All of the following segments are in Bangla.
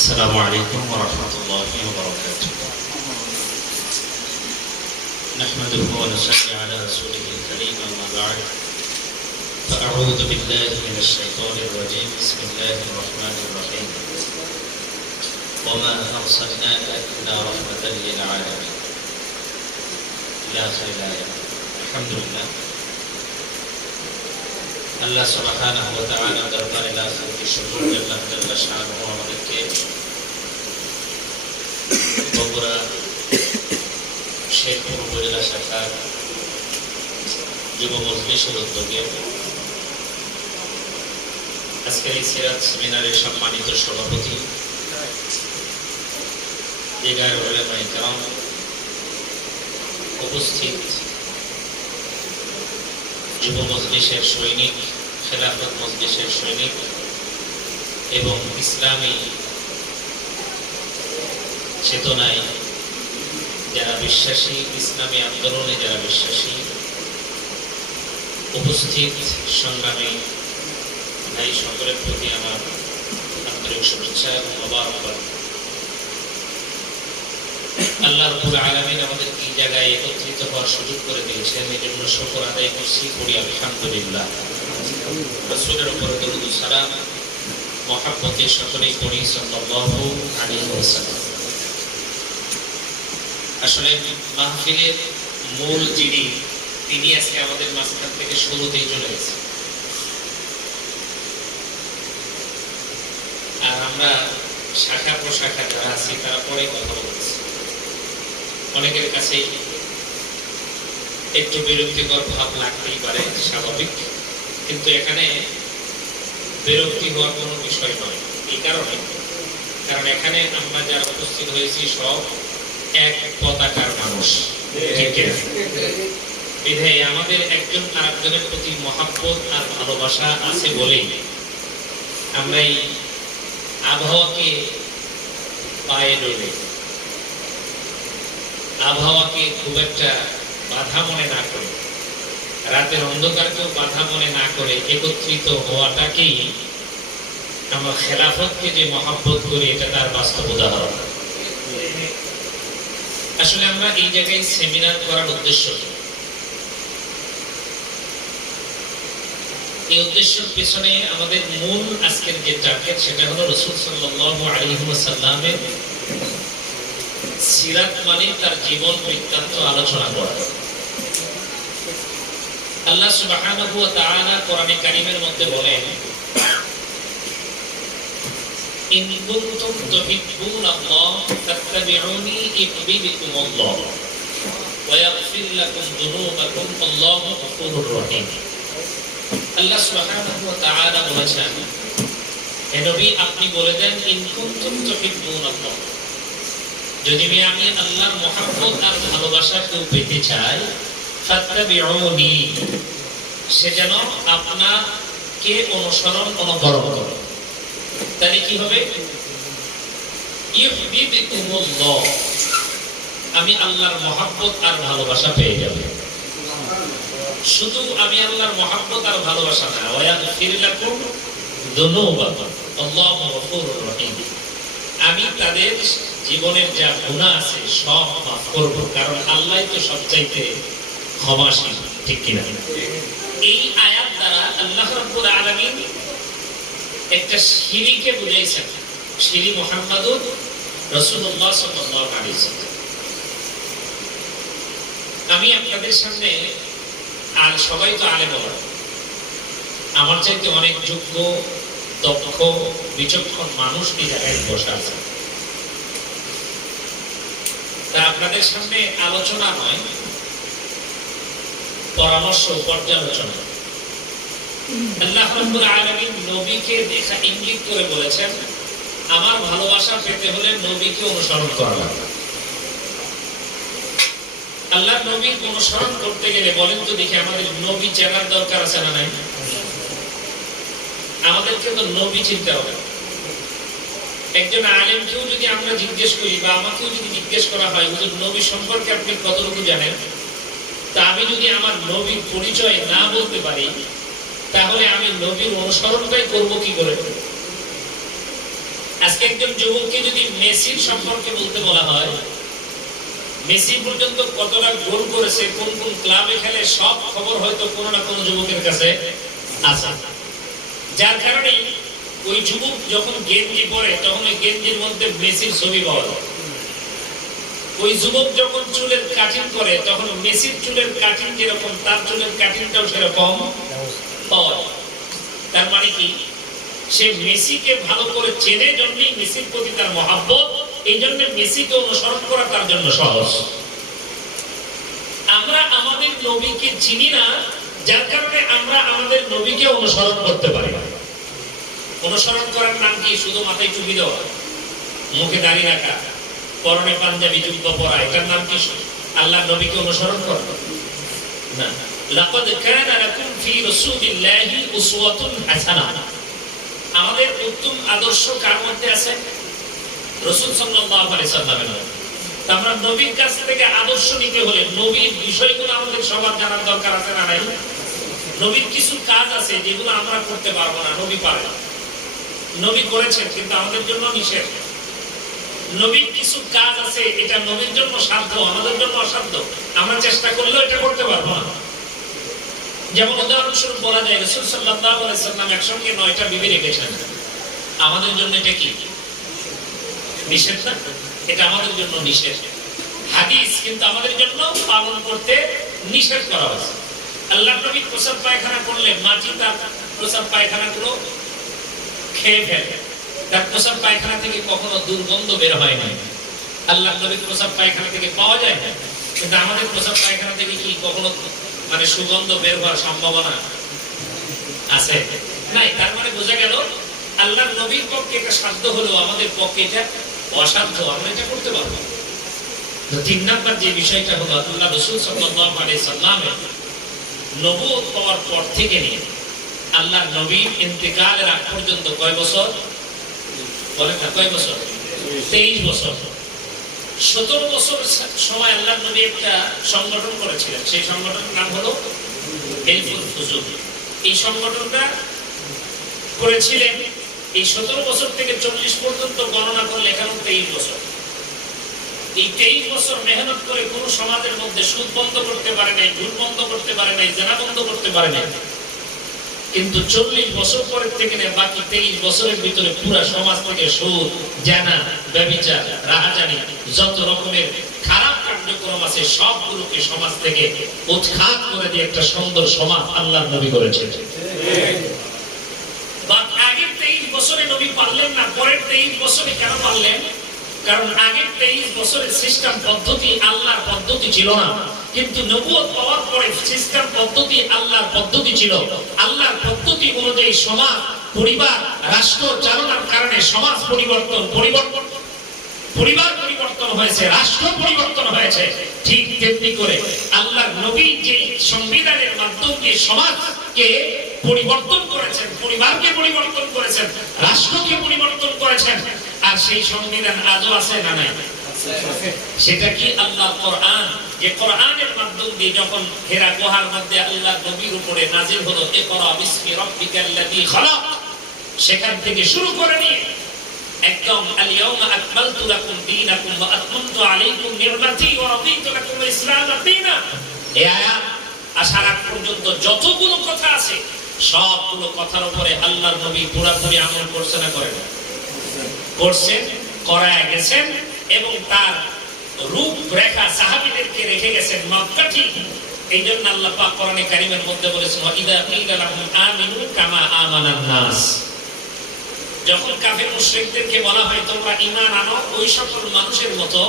السلام عليكم ورحمة الله وبركاته. نحمده ونصلي على رسوله الكريم، أما بعد فأعوذ بالله من الشيطان الرجيم. بسم الله الرحمن الرحيم. وما أرسلناك إلا رحمة للعالمين. إلى آخر الآية. الحمد لله. আল্লাহ সুবহানাহু ওয়া তাআলা দরবারে লাখ কোটি শুকর আল্লাহ জাল্লা শানুহু আমাদেরকে বগুড়া শেরপুর উপজেলা শাখার যুব মজলিসের উদ্যোগে আজকের এই সিরাত সেমিনারের সম্মানিত সভাপতি দিগার উলামায়ে কেরাম, উপস্থিত যুব মজলিসের সৈনিক, খেলাফত মজলিসের সৈনিক এবং ইসলামী চেতনায় যারা বিশ্বাসী, ইসলামী আন্দোলনে যারা বিশ্বাসী, উপস্থিত সংগ্রামী ভাই সকলের প্রতি আমার আন্তরিক শুভেচ্ছা এবং মোবারকবাদ। আল্লাহ রাব্বুল আলামিন আমাদেরকে এই জায়গায় একত্রিত হওয়ার সুযোগ করে দিয়েছেন, এই জন্য শুকর আদায় করছি, করি আলহামদুলিল্লাহ। রাসূলের উপর দরুদ ও সালাম মহব্বতে সকলেই পড়ি সাল্লাল্লাহু আলাইহি ওয়াসাল্লাম। আসলে মাহফিলের মূল যিনি, তিনি আজকে আমাদের মাঝখান থেকে শুরুতেই চলে গেছেন, আর আমরা শাখা প্রশাখা যারা আছি তারা পরে কথা বলছি। অনেকের কাছে একটু বিরক্তিকর ভাব লাগতেই পারে, স্বাভাবিক, কিন্তু এখানে বিরক্তি হওয়ার কোনো বিষয় নয়। এই কারণে, কারণ এখানে আমরা যারা উপস্থিত হয়েছি সব এক পতাকার মানুষ, বিধায় আমাদের একজন আরেকজনের প্রতি মহাব্বত আর ভালোবাসা আছে বলেই আমরা এই আবহাওয়াকে পায়ে ডলে, আবহাওয়াকে খুব একটা বাধা মনে না করে, রাতের অন্ধকারকেও বাধা মনে না করে একত্রিত হওয়াটাকেই আমরা খেলাফতকে যে মহব্বত করি, এটা তার বাস্তব উদাহরণ। আসলে আমরা এই জায়গায় সেমিনার করার উদ্দেশ্য, এই উদ্দেশ্যের পেছনে আমাদের মূল আজকের যে টার্গেট, সেটা হলো রাসূল সাল্লাল্লাহু আলাইহি ওয়াসাল্লামের সিরাত, মানে তার জীবন বৃত্তান্ত আলোচনা করা। আল্লাহ সুবহানাহু ওয়া তাআলা কোরআনে কারীমের মধ্যে বলেন, ইন কুনতুম তুহিব্বুনাল্লাহ ফাত্তাবিউনি ইউহিব্বুকুমুল্লাহ ওয়া ইয়াগফির লাকুম যুনুবাকুম আল্লাহু গফুরুর রহিম। আল্লাহ সুবহানাহু ওয়া তাআলা বলেছেন, হে নবী আপনি বলে দেন, ইন কুনতুম তুহিব্বুনাল্লাহ, যদি আমি আল্লাহর মহব্বত আর ভালোবাসা কেউ পেতে চাই, ফাত্তাবিউনি, সে যেন আপনাকে অনুসরণ অনুকরণ করে। তাহলে কি হবে? ইউহিব্বুকুমুল্লাহ, আমি আল্লাহর মহব্বত আর ভালোবাসা পেয়ে যাব। শুধু আমি আল্লাহর মহব্বত আর ভালোবাসা না, ওয়া ইয়াগফির লাকুম যুনুবাকুম আল্লাহু গফুরুর রহিম, আমি তাদের জীবনের যা গুনাহ আছে সব মাফ করব, কারণ আল্লাহই তো সবচাইতে ক্ষমাশীল, ঠিক কিনা? এই আয়াত দ্বারা আল্লাহ রাব্বুল আলামিন একটা সিঁড়িকে বুঝাইছেন, সিঁড়ি মুহাম্মাদুর রাসূলুল্লাহ সাল্লাল্লাহু আলাইহি ওয়াসাল্লাম। আমি আপনাদের সামনে, আর সবাই তো আলেম ওলামা, আমার চাইতে অনেক যোগ্য, দক্ষ, বিচক্ষণ মানুষ এই জায়গায় বসে আছে। তা আপনাদের সামনে আলোচনা নয়, পরামর্শ, পর্যালোচনা। আল্লাহ রাব্বুল আলামিন নবীকে দেখা ইঙ্গিত করে বলেছেন, আমার ভালোবাসা পেতে হলে নবীকে অনুসরণ করা লাগবে। আল্লাহ নবীর অনুসরণ করতে গেলে বলেন তো দেখি, আমাদের নবী চেনার দরকার আছে না নাই? আমাদেরকে তো নবী চিনতে হবে। একজন আলেমকেও যদি আমরা জিজ্ঞেস করি, বা আমাকেও যদি জিজ্ঞেস করা হয়, হুজুর নবী সম্পর্কে আপনি কতটুকু জানেন, তা আমি যদি আমার নবীর পরিচয় না বলতে পারি, তাহলে আমি নবীর অনুসরণটাই করব কি করে? আজকে একজন যুবককে যদি মেসির সম্পর্কে বলতে বলা হয়, মেসি পর্যন্ত কতটা গোল করেছে, কোন কোন ক্লাবে খেলে, সব খবর হয়তো কোনো না কোনো যুবকের কাছে আছে। যার কারণে ওই যুবক যখন গেঞ্জি পরে তখন ওই গেঞ্জির মধ্যে মেসির ছবি পাওয়া যায়। ওই যুবক যখন চুলের কাটিং করে তখন মেসির চুলের কাটিং যেরকম তার চুলের কাটিংটাও সেরকম পাওয়া যায়। তার মানে কি, সে মেসিকে ভালো করে চেনে জন্যই মেসির প্রতি তার মহাব্বত, এই জন্য মেসিকে অনুসরণ করা তার জন্য সহজ। আমরা আমাদের নবীকে চিনি না, যার কারণে আমরা আমাদের নবীকে অনুসরণ করতে পারি না। অনুসরণ করার নাম কি? শুধু মাথায় টুপি দেওয়া, মুখে দাড়ি রাখা, পরনে পাঞ্জাবি জুব্বা পরা, এটার নাম কি আল্লাহর নবীকে অনুসরণ করা? না। লাকাদ কানা লাকুম ফি রাসূলিল্লাহি উসওয়াতুন হাসানাহ। আমাদের উত্তম আদর্শ কার মধ্যে আছে? রাসূল সাল্লাল্লাহু আলাইহি সাল্লামের। আমরা নবীর কাছ থেকে আদর্শ নিতে হলে নবীর বিষয়গুলো আমাদের সবার জানার দরকার আছে না নাই? নবীর কিছু কাজ আছে যেগুলো আমরা করতে পারবো না, নবী পারে। নবী করেছেন কিন্তু আমাদের জন্য নিষেধ। নবীর কিছু কাজ আছে এটা নবীর জন্য সাধ্য, আমাদের জন্য অসাধ্য, আমরা চেষ্টা করলেও এটা করতে পারবো না। যেমন উদাহরণস্বরূপ বলা যায়, রাসূল সাল্লাল্লাহু আলাইহি সাল্লাম একসঙ্গে 9টা বিবি রেখেছেন। আমাদের জন্য এটা কি নিষেধ না? এটা আমাদের জন্য নিষেধ হাদিস, কিন্তু আমাদের জন্য পালন করতে নিষেধ করা হয়েছে। আল্লাহর নবী প্রসাব পায়খানা করলে মাটি তার প্রসাব পায়খানাগুলো খেয়ে ফেলে, তার প্রসাব পায়খানা থেকে কখনো দুর্গন্ধ বের হয় না। আল্লাহর নবীর প্রসাব পায়খানা থেকে পাওয়া যায় না, কিন্তু আমাদের প্রসাব পায়খানা থেকে কি কখনো মানে সুগন্ধ বের হওয়ার সম্ভাবনা আছে? নাই। তার মানে বোঝা গেল আল্লাহর নবীর পক্ষে এটা সাধ্য হলেও আমাদের পক্ষে এটা অসাধ্য, আমরা এটা করতে পারবো না। 3 নাম্বার যে বিষয়টা হলো, আল্লাহ রাসূল সাল্লাল্লাহু আলাইহি সাল্লামের নবুয়ত হওয়ার পর থেকে নিয়ে আল্লাহর নবীর ইন্তেকালের আগ পর্যন্ত কয় বছর? বলেন না, কয় বছর? 23 বছর। 17 বছর সময় আল্লাহর নবী একটা সংগঠন করেছিলেন। সেই সংগঠনের নাম হলো হিলফুল ফুজুল। এই সংগঠনটা করেছিলেন এই 17 বছর থেকে 40 পর্যন্ত গণনা করলে এখানে 23 বছর। এই 23 বছর মেহনত করে কোন সমাজের মধ্যে সুদ বন্ধ করতে পারে নাই, ঘুষ বন্ধ করতে পারে নাই, জেনা বন্ধ করতে পারে নাই। কিন্তু 40 বছর পরের থেকে বাকি 23 বছরের ভিতরে পুরা সমাজ থেকে সুদ, জেনা, ব্যভিচার, রাহাজানি, যত রকমের খারাপ কার্যক্রম আছে সবগুলোকে সমাজ থেকে উৎখাত করে দিয়ে একটা সুন্দর সমাজ আল্লাহর নবী করেছেন। আগের 23 বছরে নবী পারলেন না, পরের 23 বছরে কেন পারলেন? কারণ আগের 23 বছরের সিস্টেম পদ্ধতি আল্লাহর পদ্ধতি ছিল না, কিন্তু নবুয়ত পাওয়ার পরে সিস্টেম পদ্ধতি আল্লাহর পদ্ধতি ছিল। আল্লাহর পদ্ধতি অনুযায়ী সমাজ, পরিবার, রাষ্ট্র চালনার কারণে সমাজ পরিবর্তন পরিবার পরিবর্তন হয়েছে, রাষ্ট্র পরিবর্তন হয়েছে। ঠিক তেমনি করে আল্লাহর নবী যে সংবিধানের মাধ্যম দিয়ে সমাজকে পরিবর্তন করেছেন, পরিবারকে পরিবর্তন করেছেন, রাষ্ট্রকে পরিবর্তন করেছেন। আর সেই সংবিধান আজও আছে না নাই? সেটা কি? আল্লাহর কোরআন। যে কোরআনের মাধ্যম দিয়ে যখন হেরা গুহার মধ্যে আল্লাহর নবীর উপরে নাযিল হলো, ইকরা বিসমি রাব্বিকাল্লাযী খালাক, সেখান থেকে শুরু করে নিয়ে একদম আল ইয়াউমা আকমালতু লাকুম দীনাকুম ওয়া আতমামতু আলাইকুম নি'মাতি ওয়া রাদিতু লাকুমুল ইসলাম দীনা, এই আয়াত আসার আগ পর্যন্ত যতগুলো কথা আছে সবগুলো কথার উপরে আল্লাহর নবী পুরোপুরি আমল করছে না করেন? করছেন, করায় গেছেন, এবং তার রূপরেখা সাহাবীদেরকে রেখে গেছেন মাপকাঠি। এই জন্য আল্লাহ পাক কোরআনে কারীমের মধ্যে বলেছেন, ওয়া ইযা কিলা লাহুম আমিনু কামা আমানান নাস। যখন কাফের মুশরিকদেরকে বলা হয় তোমরা ঈমান আনো ওই সকল মানুষের মতো,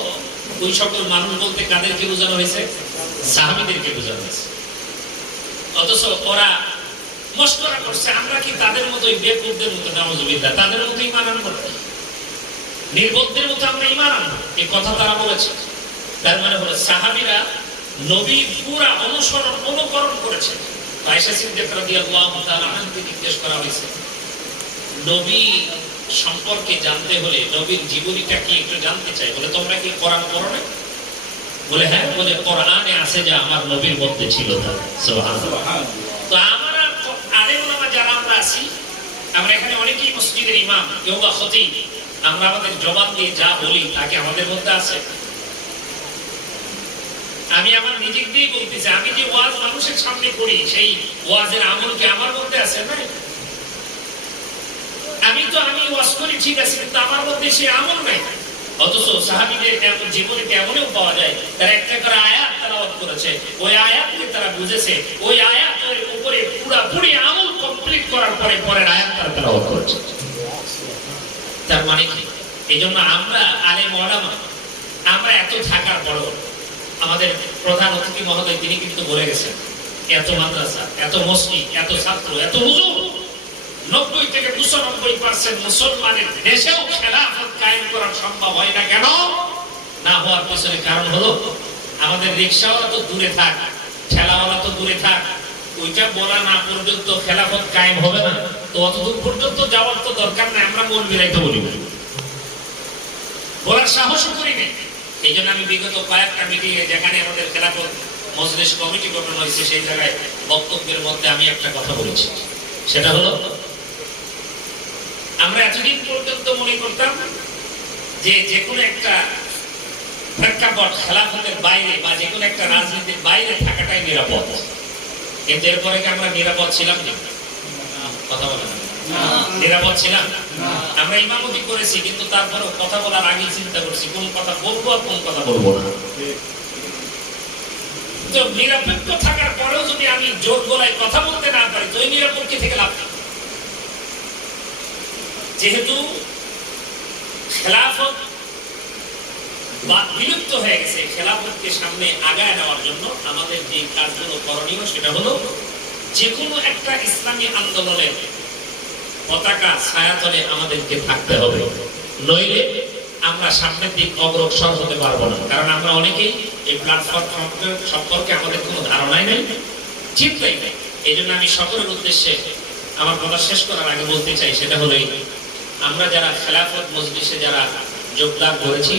ওই সকল মানুষ বলতে কাদেরকে বোঝানো হয়েছে? সাহাবীদেরকে বোঝানো হয়েছে। অথচ ওরা মশকরা করছে আমরা কি তাদের মতোই বেকুবদের মতো, নাউযুবিল্লাহ, তাদের মতো ঈমান আনবো, নির্বোধদের মতো আমরা ঈমান আনবো, এই কথা তারা বলেছে। তার মানে হলো সাহাবীরা নবীর পুরা অনুকরণ করেছেন। আয়েশা সিদ্দিকা রাদিয়াল্লাহু তাআলা আনহাকে জিজ্ঞেস করা হয়েছে, নবী সম্পর্কে জানতে হলে নবীর জীবনীটা কি একটু জানতে চাই, বলে তোমরা কি কোরআন পড়ো না? বলে হ্যাঁ। বলে কোরআনে আছে যে আমার নবীর মধ্যে ছিল। সুবহানাল্লাহ। তো আমরা আলেম ওলামা যারা আমরা আছি, আমরা এখানে অনেকেই মসজিদের ইমাম, কেউ বা খতিব, আমরা আমাদের জবান দিয়ে যা বলি তাকে আমাদের মধ্যে আছে। আমি আমার নিজের দিয়ে বলতেছি, আমি যে ওয়াজ মানুষের সামনে করি সেই ওয়াজের আমল কি আমার মধ্যে আছে? না, আমি ওয়াজ করি ঠিক আছে, কিন্তু আমার মধ্যে সেই আমল নাই। অথচ সাহাবীদের এমন জীবনে কেমনও পাওয়া যায়, তারা একটা করে আয়াত তেলাওয়াত করেছে, ওই আয়াতকে তারা বুঝেছে, ওই আয়াতের উপরে পুরোপুরি আমল কমপ্লিট করার পরে পরের আয়াত তারা তেলাওয়াত করেছে। তার মানে কি? এই জন্য আমরা আলেম ওলামা আমরা এত থাকার পরও আমাদের প্রধান অতিথি মহোদয় তিনি কিন্তু বলে গেছেন, এত মাদ্রাসা, এত মসজিদ, এত ছাত্র, এত হুজুর, 90 থেকে 95% মুসলমানের দেশেও খেলাফত কায়েম করা সম্ভব হয় না। কেন না হওয়ার পিছনে কারণ হলো আমাদের রিকশাওয়ালা তো দূরে থাক, ঠেলাওয়ালা তো দূরে থাক, ওইটা বলা না পর্যন্ত খেলাফত কায়েম হবে না। তো অতদূর পর্যন্ত যাওয়ার তো দরকার নাই, আমরা মৌলবীরাই তো বলি, বলার সাহসও করি না। এই জন্য আমি বিগত কয়েকটা মিটিংয়ে যেখানে আমাদের খেলাফত মজলিস কমিটি গঠন হয়েছে সেই জায়গায় বক্তব্যের মধ্যে আমি একটা কথা বলেছি, সেটা হলো আমরা এতদিন পর্যন্ত মনে করতাম যে যেকোনো একটা প্রেক্ষাপট খেলাফতের বাইরে বা যেকোনো একটা রাজনীতির বাইরে থাকাটাই নিরাপদ। কিন্তু এরপরে কি আমরা নিরাপদ ছিলাম না? কথা বলেন না, নিরাপদ ছিলাম? আমরা ইমামতি করেছি, কিন্তু তারপরে কথা বলার আগে চিন্তা করছি কোন কথা বলবো আর কোন কথা বলবো না। তো নিরপেক্ষ থাকার পরেও যদি আমি জোর গলায় কথা বলতে না পারি, তো ওই নিরপেক্ষ থেকে লাভ নেই। যেহেতু খেলাফত বিলুপ্ত হয়ে গেছে, খেলাফতকে সামনে আগায় নেওয়ার জন্য আমাদের যে কাজগুলো করণীয় সেটা হলো যে কোনো একটা ইসলামী আন্দোলনের পতাকা ছায়াতলে আমাদেরকে থাকতে হবে, নইলে আমরা সামনের দিক অগ্রসর হতে পারবো না। কারণ আমরা অনেকেই এই প্ল্যাটফর্ম সম্পর্কে আমাদের কোনো ধারণাই নেই, চিন্তাই নেই। এই জন্য আমি সকলের উদ্দেশ্যে আমার কথা শেষ করার আগে বলতে চাই, সেটা হলো আমরা যারা খেলাফত মজলিসে যারা যোগদান করেছি,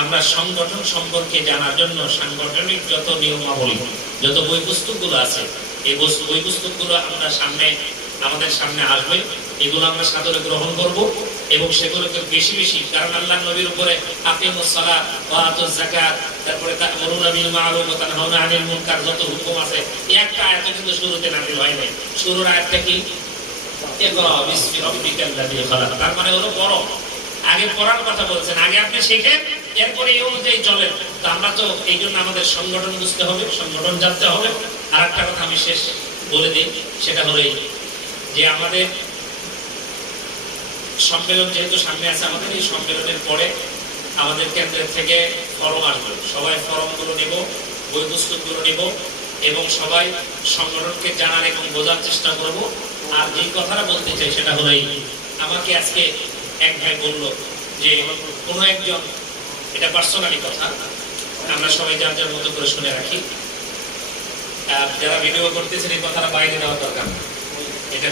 আমরা সংগঠন সম্পর্কে জানার জন্য সাংগঠনিক যত নিয়মাবলী, যত বই পুস্তকগুলো আছে, এই বই পুস্তকগুলো আমরা আমাদের সামনে আসবে, এগুলো আমরা সাদরে গ্রহণ করব এবং সেগুলোকে বেশি বেশি, কারণ আল্লাহর নবীর উপরে আকিমুস সালাত ওয়া আতুজ যাকাত, তারপরে তা'মুরুনা বিল মা'রুফ ওয়া তানহাউনা আনিল মুনকার, যত হুকুম আছে একটা আয়াত কিন্তু শুরুতে নাযিল হয় নাই। শুরুর আয়াতটা কি? ইকরা বিসমি রাব্বিকাল্লাযী খালাক। তার মানে হলো পড়ো, আগে পড়ার কথা বলছেন, আগে আপনি শিখেন, এরপরে এই অনুযায়ী চলেন। তো আমরা তো এই জন্য আমাদের সংগঠন বুঝতে হবে, সংগঠন জানতে হবে। আর একটা কথা আমি শেষ বলে দিই, সেটা হলো যে আমাদের সম্মেলন যেহেতু সামনে আছে, আমাদের এই সম্মেলনের পরে আমাদের কেন্দ্রের থেকে ফরম আসবে, সবাই ফরমগুলো নেব, বই পুস্তকগুলো নেব এবং সবাই সংগঠনকে জানার এবং বোঝার চেষ্টা করব। আর যে কথাটা বলতে চাই সেটা হলো আমাকে আজকে এক ভাই বললো যে কোনো একজন, এটা পার্সোনালি কথা, আমরা সবাই যার যার মতো করে শুনে রাখি, যারা ভিডিও করতেছেন এই কথাটা বাইরে নেওয়া দরকার না, এটা